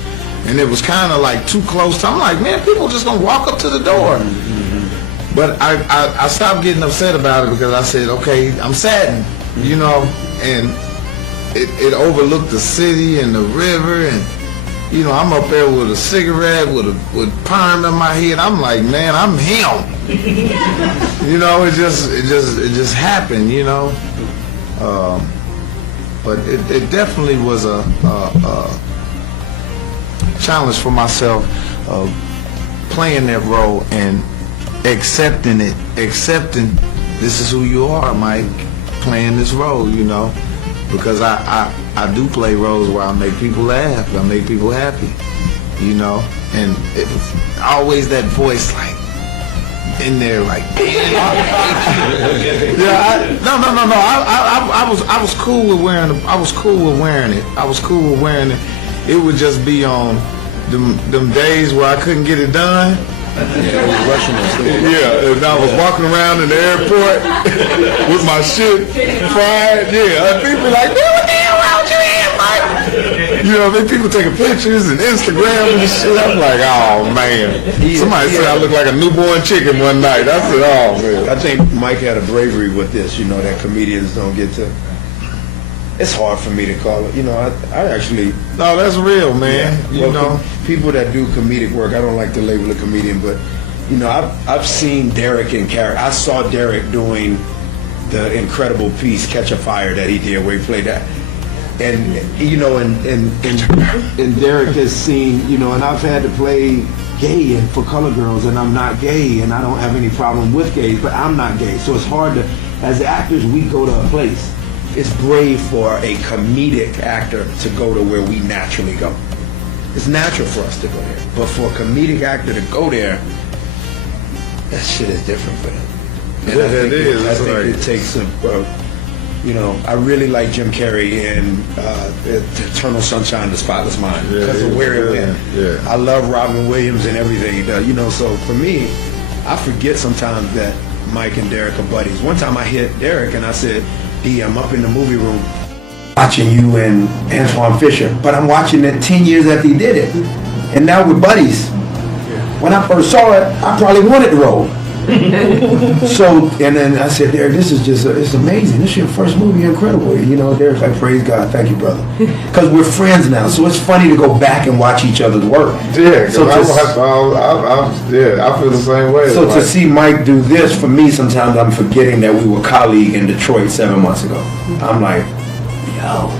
And it was kind of like too close to, I'm like, man, people just gonna walk up to the door. But I stopped getting upset about it because I said, okay, I'm saddened, you know, and it overlooked the city and the river, and you know, I'm up there with a cigarette with perm in my head. I'm like, man, I'm him. You know, it just happened, you know. But it definitely was a challenge for myself of playing that role and accepting this is who you are, Mike, playing this role, you know. Because I do play roles where I make people laugh, I make people happy, you know, and it was always that voice like in there like, yeah, I was cool with wearing it. It would just be on them days where I couldn't get it done. Yeah, and I was walking around in the airport with my shit fried. Yeah, and people like, man, what the hell wrong with you here, Mike? You know, then people taking pictures and Instagram and shit. I'm like, oh man. Somebody said I look like a newborn chicken one night. I said, oh man. I think Mike had a bravery with this, you know, that comedians don't get to. It's hard for me to call it. You know, I actually. No, that's real, man. Yeah, you know, people that do comedic work, I don't like to label a comedian, but you know, I've seen Derek in character. I saw Derek doing the incredible piece "Catch a Fire" that he did, where he played that, and you know, and Derek has seen, you know, and I've had to play gay and for color girls, and I'm not gay, and I don't have any problem with gays, but I'm not gay, so it's hard to, as actors, we go to a place. It's brave for a comedic actor to go to where we naturally go. It's natural for us to go there. But for a comedic actor to go there, that shit is different for them. And I think it takes you know, I really like Jim Carrey in Eternal Sunshine of the Spotless Mind because of where it went. Yeah. I love Robin Williams and everything he does. You know, so for me, I forget sometimes that Mike and Derek are buddies. One time I hit Derek and I said, D, I'm up in the movie room watching you and Antoine Fisher, but I'm watching it 10 years after he did it. And now we're buddies. When I first saw it, I probably wanted the role. So, and then I said, Derek, this is just, it's amazing. This is your first movie, incredible. You know, Derek's like, praise God, thank you, brother. Because we're friends now, so it's funny to go back and watch each other's work. Yeah, so I feel the same way. So to see Mike do this, for me, sometimes I'm forgetting that we were colleagues in Detroit 7 months ago. I'm like, yo.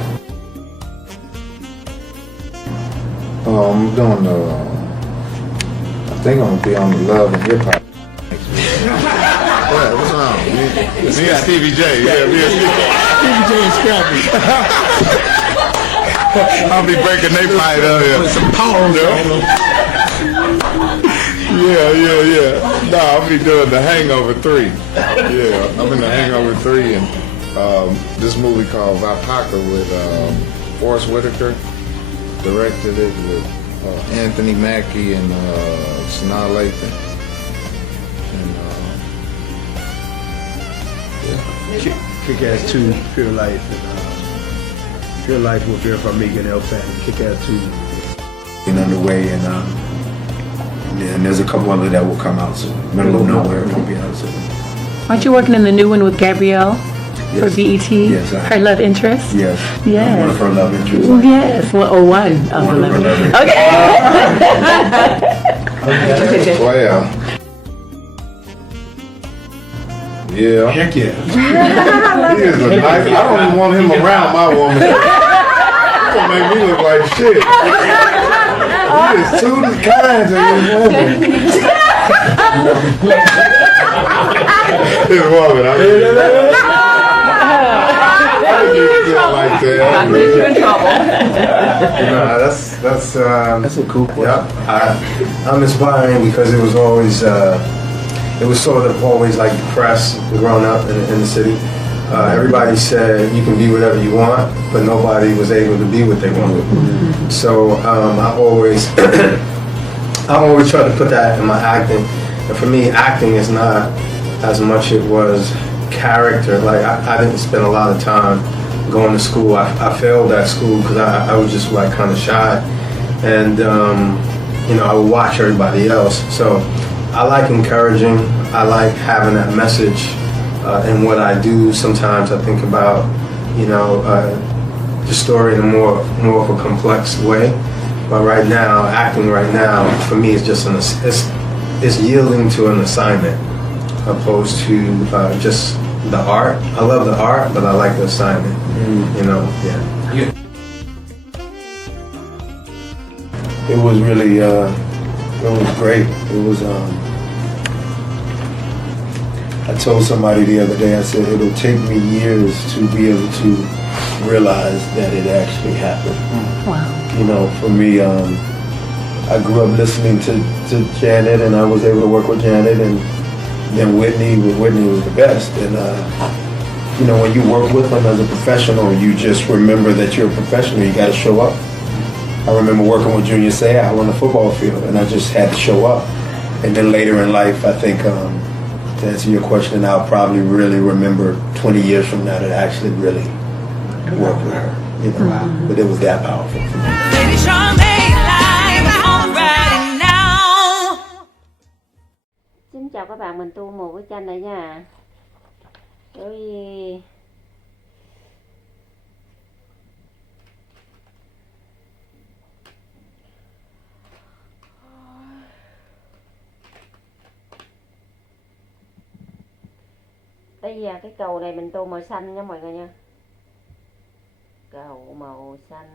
I'm doing I think I'm gonna be on the Love and Hip Hop. What's wrong? Me and Stevie J. Yeah, me and Stevie J and Scrappy. I'll be breaking their fight up here. Put some pounds on them. Yeah. No, I'll be doing The Hangover 3. Yeah, I'm in The Hangover 3, and this movie called Vipaka with Forrest Whitaker directed it with Anthony Mackie and Sanaa Lathan. Kick-Ass 2, Pure Life, and Pure Life with Vera Farmiga and El Fan. Kick-Ass 2 and underway, and there's a couple other that will come out soon. Middle of Nowhere will be out soon. Aren't you working in the new one with Gabrielle? for BET? Yes, her love interest? Yes. Yes. One of her love interests. Yes. Well, or one of her love interests. Okay. Well. Yeah. Heck yeah. He is a nice. I don't even want him around my woman. He's gonna make me look like shit. He is too kind to his woman. His woman. I mean, I didn't feel like that. You're in trouble. That's a cool question. Yeah, I'm inspiring because it was always, it was sort of always like depressed growing up in the city. Everybody said you can be whatever you want, but nobody was able to be what they wanted. So I always, I always try to put that in my acting. And for me, acting is not as much it was character. Like I didn't spend a lot of time going to school. I failed at school because I was just like kind of shy, and I would watch everybody else. So I like encouraging. I like having that message in what I do. Sometimes I think about the story in a more of a complex way. But right now, acting right now for me is just it's yielding to an assignment opposed to just the art. I love the art, but I like the assignment. Yeah. It was really, it was great. It was, I told somebody the other day, I said, it'll take me years to be able to realize that it actually happened. Wow. For me, I grew up listening to Janet, and I was able to work with Janet, and then Whitney was the best. And when you work with them as a professional, you just remember that you're a professional. You got to show up. I remember working with Junior Seau on the football field, and I just had to show up. And then later in life, I think, to answer your question, I'll probably really remember 20 years from now that I actually really worked with her. But it was that powerful for me. Xin chào các bạn, mình Tu Mùa với Chanh đây nha. Rồi bây giờ cái cầu này mình tô màu xanh nha mọi người nha. Cầu màu xanh.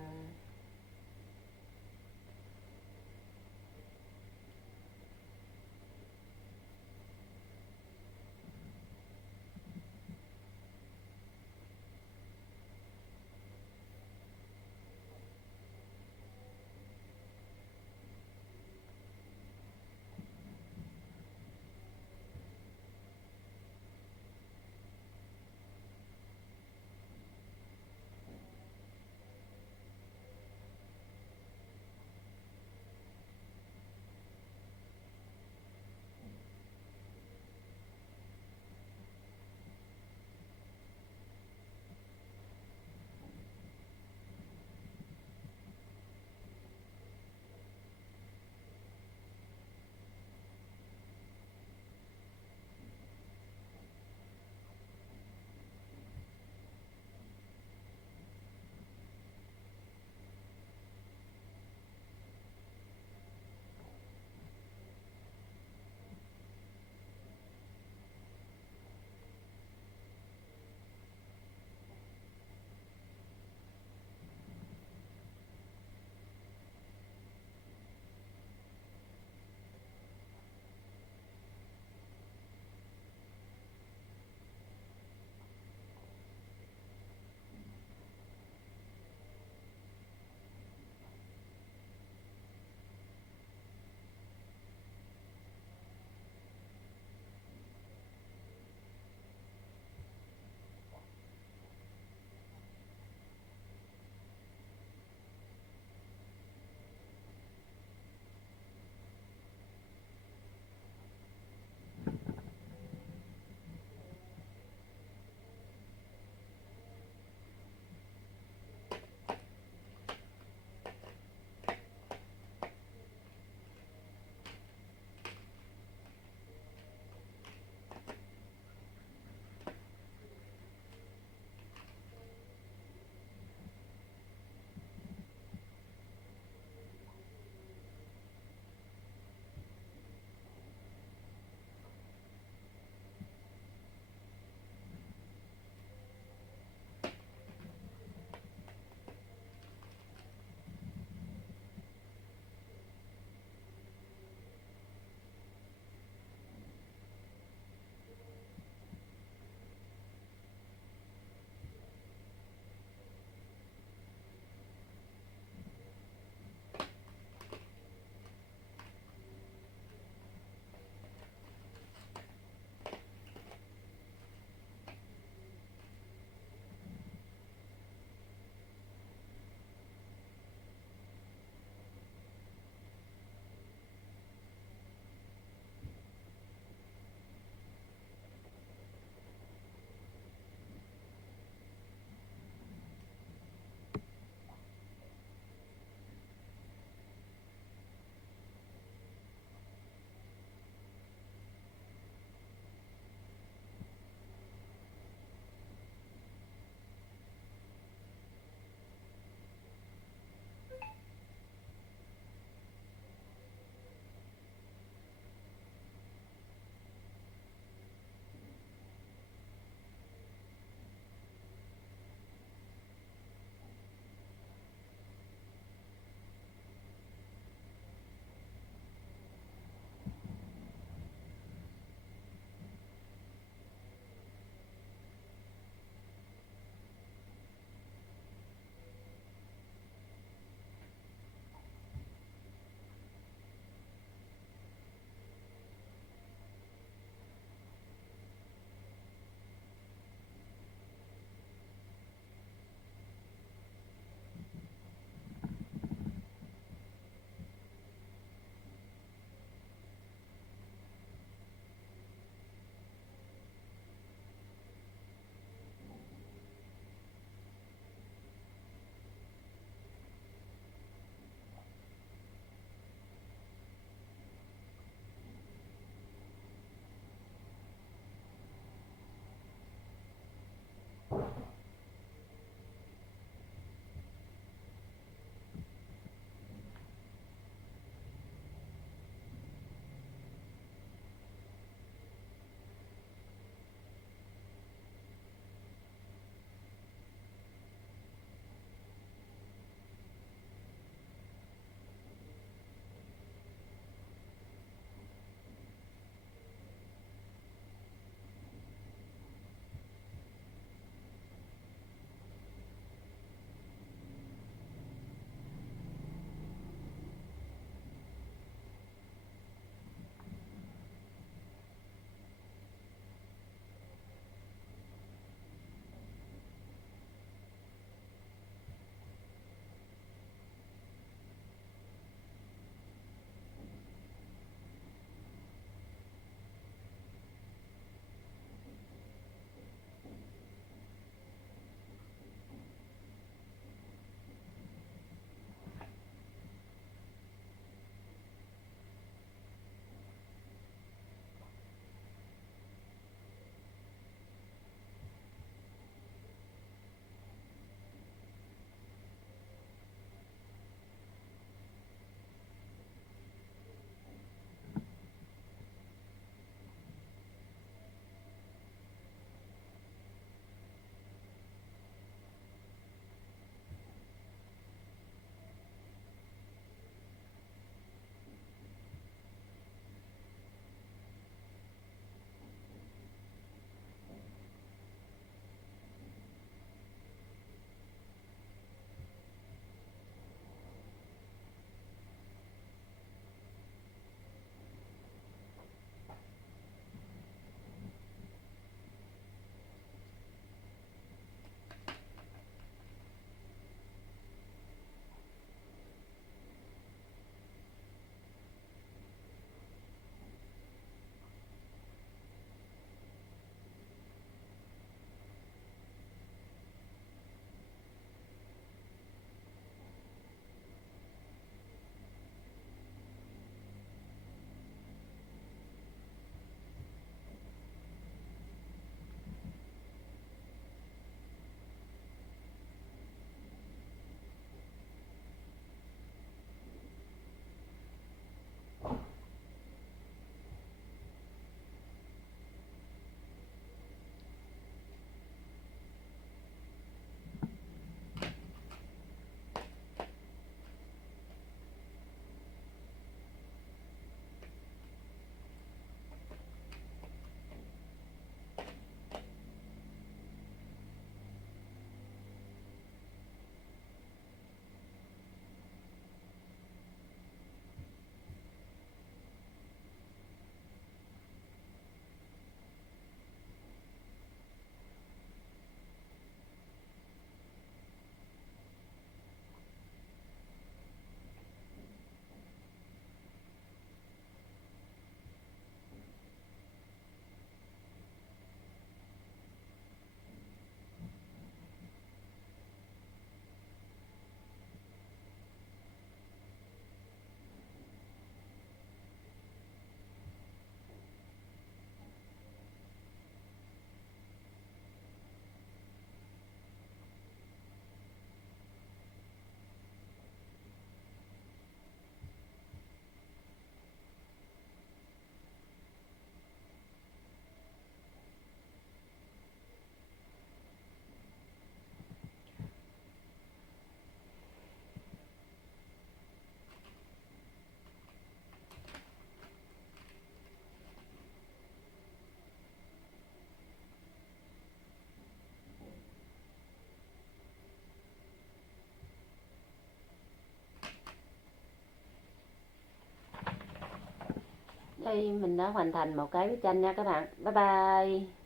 đây mình đã hoàn thành một cái bức tranh nha các bạn. Bye bye.